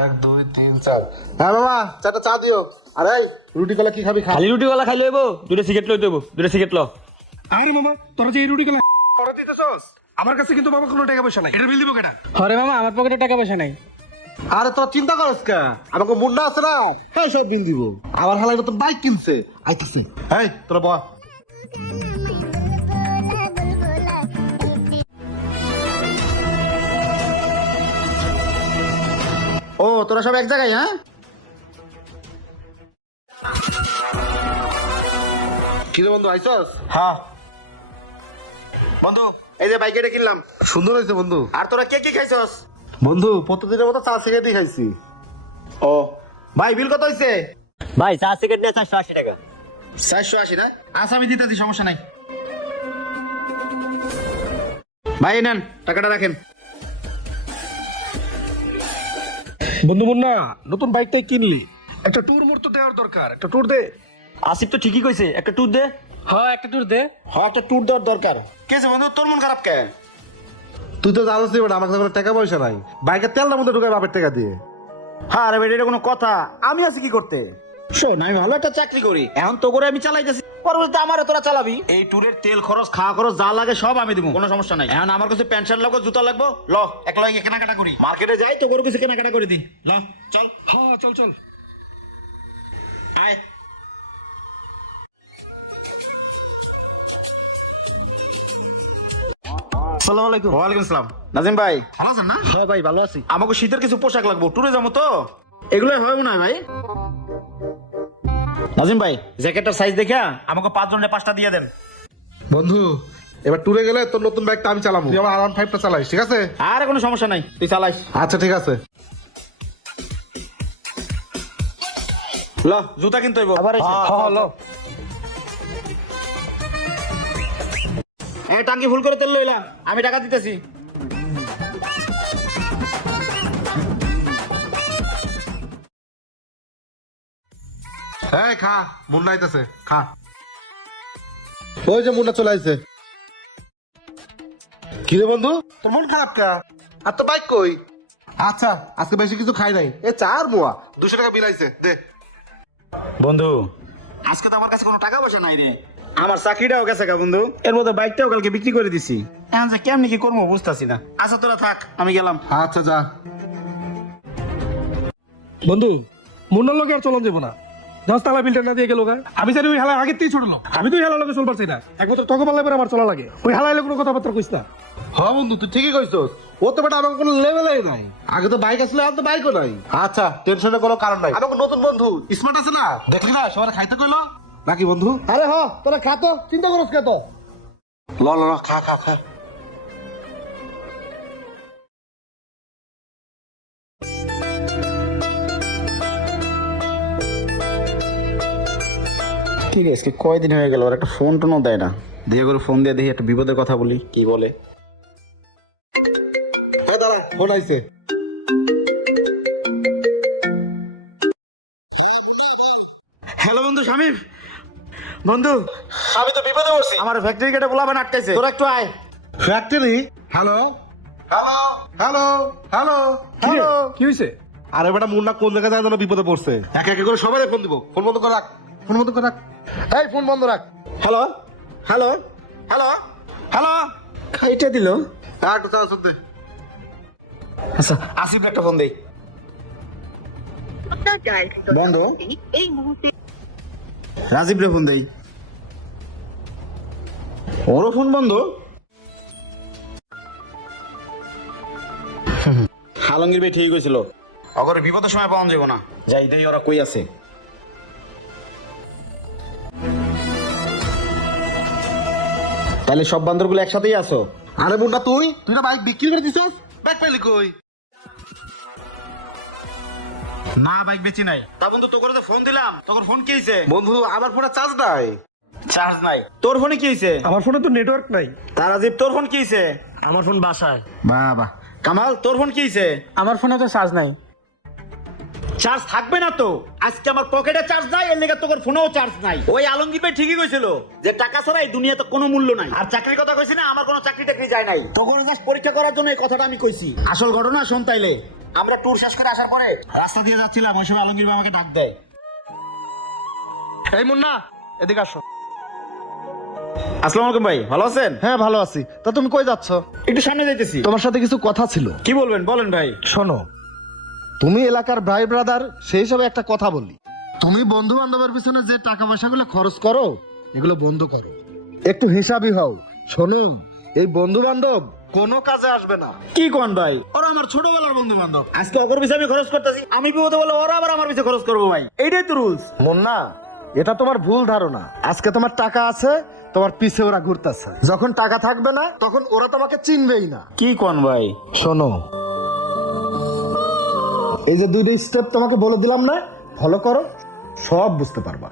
এক দুই তিন চার। হ্যাঁ বাবা চারটা চা দিও। আরে এই, রুটি কলা কি খাবি খা। খালি রুটি গলা খাই লইব দুটো সিগারেট লই দেবো দুটো সিগারেট ল। আরে মামা তোরা যে এই রুটি গেলা অর্ডার দিতেছস? আমার কাছে কিন্তু বাবা কোনো টাকা পয়সা নাই। এটা বিল দিব কেটা হরে মামা আমার পকেটে টাকা পয়সা নাই। আরে তোরা চিন্তা করস কে? আমাকে মুন্ডা আছে না? হ্যাঁ সব বিল দিব। আমার হালাই নতুন বাইক কিনছে। আইতাছে। এই তোরা বল ও তোরা সব এক জায়গায় হ্যাঁ? কিরে বন্ধু আইসস? হ্যাঁ। বন্ধু এই যে বাইক এটা কিনলাম। সুন্দর হয়েছে বন্ধু। আর তোরা কে কি খাইছস? বন্ধু প্রতিদিনের মতো চা সিগারেটই খাইছি। ও। ভাই বিল কত হইছে? ভাই চা সিগারেট নিয়ে চারশো আশি টাকা। চারশো আশি না? আচ্ছা আমি দিতেছি সমস্যা নাই। ভাই নেন টাকাটা রাখেন। বন্ধু মুন্না নতুন বাইকটাই কিনলি। একটা ট্যুর মোর তো দেওয়ার দরকার। একটা ট্যুর দে। আসিফ তো ঠিকই কইছে একটা টুর দে। হ্যাঁ একটা ট্যুর দে। হ্যাঁ একটা ট্যুর দেওয়ার দরকার। কেছে বন্ধু তোর মন খারাপ কে? তুই তো জানোস না আমার কাছে টাকা পয়সা নাই। বাইকের তেলটার মধ্যে ঢুকায় বাপের টাকা দিয়ে। হ্যাঁ রে বেটা, এটা কোনো কথা। আমি আছি কি করতে? শোন আমি ভালো একটা চাকরি করি। এখন তো করে আমি চালাইতেছি। পরবর্তীতে আমারও তোরা চালাবি। এই ট্যুরের তেল খরচ খাওয়া খরচ যা লাগে সব আমি দিব। কোনো সমস্যা নাই। এখন আমার কাছে প্যান্ট শার্ট লাগবে জুতা লাগবে। ল এক লাগে কেনাকাটা করি। মার্কেটে যাই তো করে কিছু কেনাকাটা করে দি ল চল। হ্যাঁ চল চল। আয়। সালাম আলাইকুম। ওয়ালাইকুম আসসালাম নাজিম ভাই। ভালো আছেন না? হ্যাঁ ভাই ভালো আছি। আমাকে শীতের কিছু পোশাক লাগবো ট্যুরে যাব তো। এগুলোই হয় না ভাই? নাজিম ভাই জ্যাকেটটার সাইজ দেখে আমাকে পাঁচ জনের পাঁচটা দিয়ে দেন। বন্ধু এবার ট্যুরে গেলে তোর নতুন বাইকটা আমি চালাবো। তুই আমার আরাম ফাইভটা চালাইস ঠিক আছে? আর কোনো সমস্যা নাই তুই চালাইস আচ্ছা ঠিক আছে। ল জুতা কিনতে হইব। আবার হ্যাঁ লো এই টাঙ্কি ফুল করে তেল লইলাম আমি টাকা দিতেছি। হ্যাঁ খা মুন্না আইতাছে খা। ওই যে মুন্না চলে আইছে। কি রে বন্ধু? তোর মন খারাপ কা? আর তো বাইক কই? আচ্ছা আজকে বেশি কিছু খাই নাই। এ চার মোয়া দুশো টাকা বিল আইছে দে। বন্ধু। আজকে তো আমার কাছে কোনো টাকা পয়সা নাই রে। আমার চাকরিটাও গেছে গা বন্ধু। এর মধ্যে বাইকটাও কালকে বিক্রি করে দিছি। এখন যে কেমনি কি করব বুঝতাছি না। আচ্ছা তোরা থাক আমি গেলাম। আচ্ছা যা। বন্ধু মুন্নার লোকে আর চলন যাব না। দশ তালা বিলটা না দিয়ে গেল আমি জানি ওই হালা আগের থেকে ছুটলো আমি তো ওই হালা লোকে চল পারছি না। একমাত্র তখন পারলে পরে আমার চলা লাগে। ওই হালাইলে কোনো কথাবার্তা কইস না। হ্যাঁ বন্ধু তুই ঠিকই কইছস। ও তো বেটা আমার কোনো লেভেলেই নাই। আগে তো বাইক আসলে আর তো বাইকও নাই। আচ্ছা টেনশনের কোনো কারণ নাই। আমার নতুন বন্ধু। স্মার্ট আছে না? দেখলি না? সবার খাইতে কইলো? নাকি বন্ধু? আরে হ তোরা খা তো। চিন্তা করস কে তো? ল ল, খা খা খা। ঠিক আছে কয়দিন হয়ে গেল? ওর একটা ফোন টোনও দেয় না। দিয়ে করে ফোন দিয়ে দেখি একটা বিপদের কথা বলি কি বলে? ফোন আইছে। হ্যালো বন্ধু শামিম। বন্ধু। আমি তো বিপদে পড়ছি। আমার ফ্যাক্টরি গেটে বলাবেন আটকাইছে। তোরা একটু আয়। Factory hello hello hello hello hello কি হয়েছে আরে বেটা মুন্না কোন জায়গায় যায় যেন বিপদে পড়ছে? একে একে করে সবাই ফোন দিব। ফোন বন্ধ করে রাখ। ফোন বন্ধ করে রাখ। এই ফোন বন্ধ রাখ। হ্যালো? হ্যালো? হ্যালো? হ্যালো? খাইটা দিল। হ্যাঁ একটু চা দে। আচ্ছা আসিফ একটা ফোন দেই। বন্ধু। এই মুহূর্তে রাজীব রে ফোন দেই। ওরও ফোন বন্ধ? হালঙ্গির ভাই ঠিক হয়েছিল। অগরে বিপদের সময় পাওয়া যাব না। যাই দেই ওরা কই আছে? তাহলে সব বান্দরগুলো একসাথেই আছো? আরে মুন্না তুই? তুই না বাইক বিক্রি করে দিছস? বাইক পাইলি কই? না বাইক বেচি নাই। তা বন্ধু তোর তো ফোন দিলাম। তোর ফোন কি হয়েছে বন্ধু আমার ফোনে চার্জ নাই। চার্জ নাই। তোর ফোনে কি হয়েছে আমার ফোনে তো নেটওয়ার্ক নাই। তারাজীব তোর ফোন কি হয়েছে আমার ফোন বাসায়। বাহ বাহ। কামাল তোর ফোন কি হয়েছে আমার ফোনে তো চার্জ নাই। চার্জ থাকবে না তো। আজকে আমার পকেটে চার্জ নাই এর লেগে তোর ফোনেও চার্জ নাই। ওই আলমগীর ভাই ঠিকই কইছিল যে টাকা ছাড়া এই দুনিয়াতে কোনো মূল্য নাই। আর চাকরির কথা কইছি না আমার কোনো চাকরি টাকরি যায় নাই। তখন জাস্ট পরীক্ষা করার জন্য এই কথাটা আমি কইছি। আসল ঘটনা শোন তাইলে। আমরা ট্যুর শেষ করে আসার পরে রাস্তা দিয়ে যাচ্ছিলাম ওই সময় আলমগীর ভাই আমাকে ডাক দেয়। এই মুন্না এদিকে আসো। আসসালামু আলাইকুম ভাই ভালো আছেন? হ্যাঁ ভালো আছি। তা তুমি কই যাচ্ছ? একটু সামনে যাইতেছি। তোমার সাথে কিছু কথা ছিল। কি বলবেন বলেন ভাই। শোনো তুমি এলাকার ভাই ব্রাদার সেই হিসাবে একটা কথা বলি। তুমি বন্ধু বান্ধবের পিছনে যে টাকা পয়সাগুলো খরচ করো এগুলো বন্ধ করো। একটু হিসাবই হও। শোনো এই বন্ধু বান্ধব কোনো কাজে আসবে না। কি কোন ভাই? ওরা আমার ছোটবেলার বন্ধু বান্ধব আজকে অগর পিছে আমি খরচ করতেছি। আমি বিপদে বলে ওরা আবার আমার পিছে খরচ করব ভাই। এইটাই তো রুলস মুন্না এটা তোমার ভুল ধারণা। আজকে তোমার টাকা আছে তোমার পিছে ওরা ঘুরতেছে। যখন টাকা থাকবে না তখন ওরা তোমাকে চিনবেই না। কি কোন ভাই? শোনো এই যে দুইটা স্টেপ তোমাকে বলে দিলাম না ফলো করো সব বুঝতে পারবা।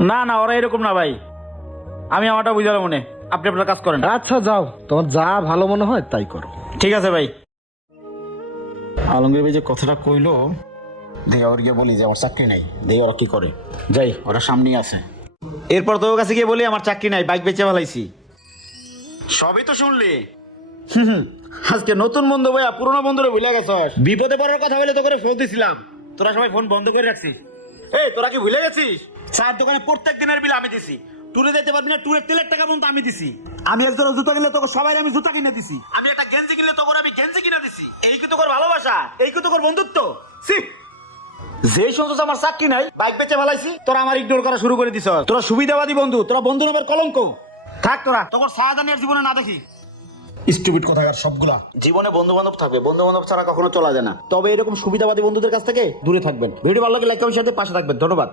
না না ওরা এরকম না ভাই। আমি আমারটা বুঝালাম মনে। আপনি আপনার কাজ করেন। আচ্ছা যাও। তোমার যা ভালো মনে হয় তাই করো। ঠিক আছে ভাই। আলমগীর ভাই যে কথাটা কইলো দেখে ওর গিয়ে বলি যে আমার চাকরি নাই। দেখি ওরা কি করে? যাই। ওরা সামনেই আছে। এরপর তোর কাছে গিয়ে বলি আমার চাকরি নাই বাইক বেচে ফেলাইছি। সবই তো শুনলি। আজকে নতুন বন্ধু ভাইয়া পুরনো বন্ধুরে ভুলে গেছস। বিপদে পড়ার কথা বলে তো করে ফোন দিছিলাম। তোরা সবাই ফোন বন্ধ করে রাখছিস। এই তোরা কি ভুলে গেছিস? চার দোকানে প্রত্যেক দিনের বিল আমি দিছি। ট্যুরে যেতে পারবি না ট্যুরের তেলের টাকা পর্যন্ত আমি দিছি। আমি এক জোড়া জুতা কিনলে তোকে সবাই আমি জুতা কিনে দিছি। আমি একটা গেঞ্জি কিনলে তোকে আমি গেঞ্জি কিনে দিছি। এই কি তোর ভালোবাসা? এই কি তোর বন্ধুত্ব? সি যে সমস্ত আমার চাকরি নাই বাইক বেচে ফেলাইছি তোরা আমার ইগনোর করা শুরু করে দিছ তোরা সুবিধাবাদী বন্ধু তোরা বন্ধু নামের কলঙ্ক। থাক তোরা। তোর সাহায্যানের জীবনে না দেখি। স্টুপিড কথাকার সবগুলা। জীবনে বন্ধু বান্ধব থাকবে বন্ধু বান্ধব ছাড়া কখনো চলা যায় না। তবে এরকম সুবিধাবাদী বন্ধুদের কাছ থেকে দূরে থাকবেন। ভিডিও ভালো লাগে লাইক কমেন্ট সাথে পাশে থাকবেন। ধন্যবাদ।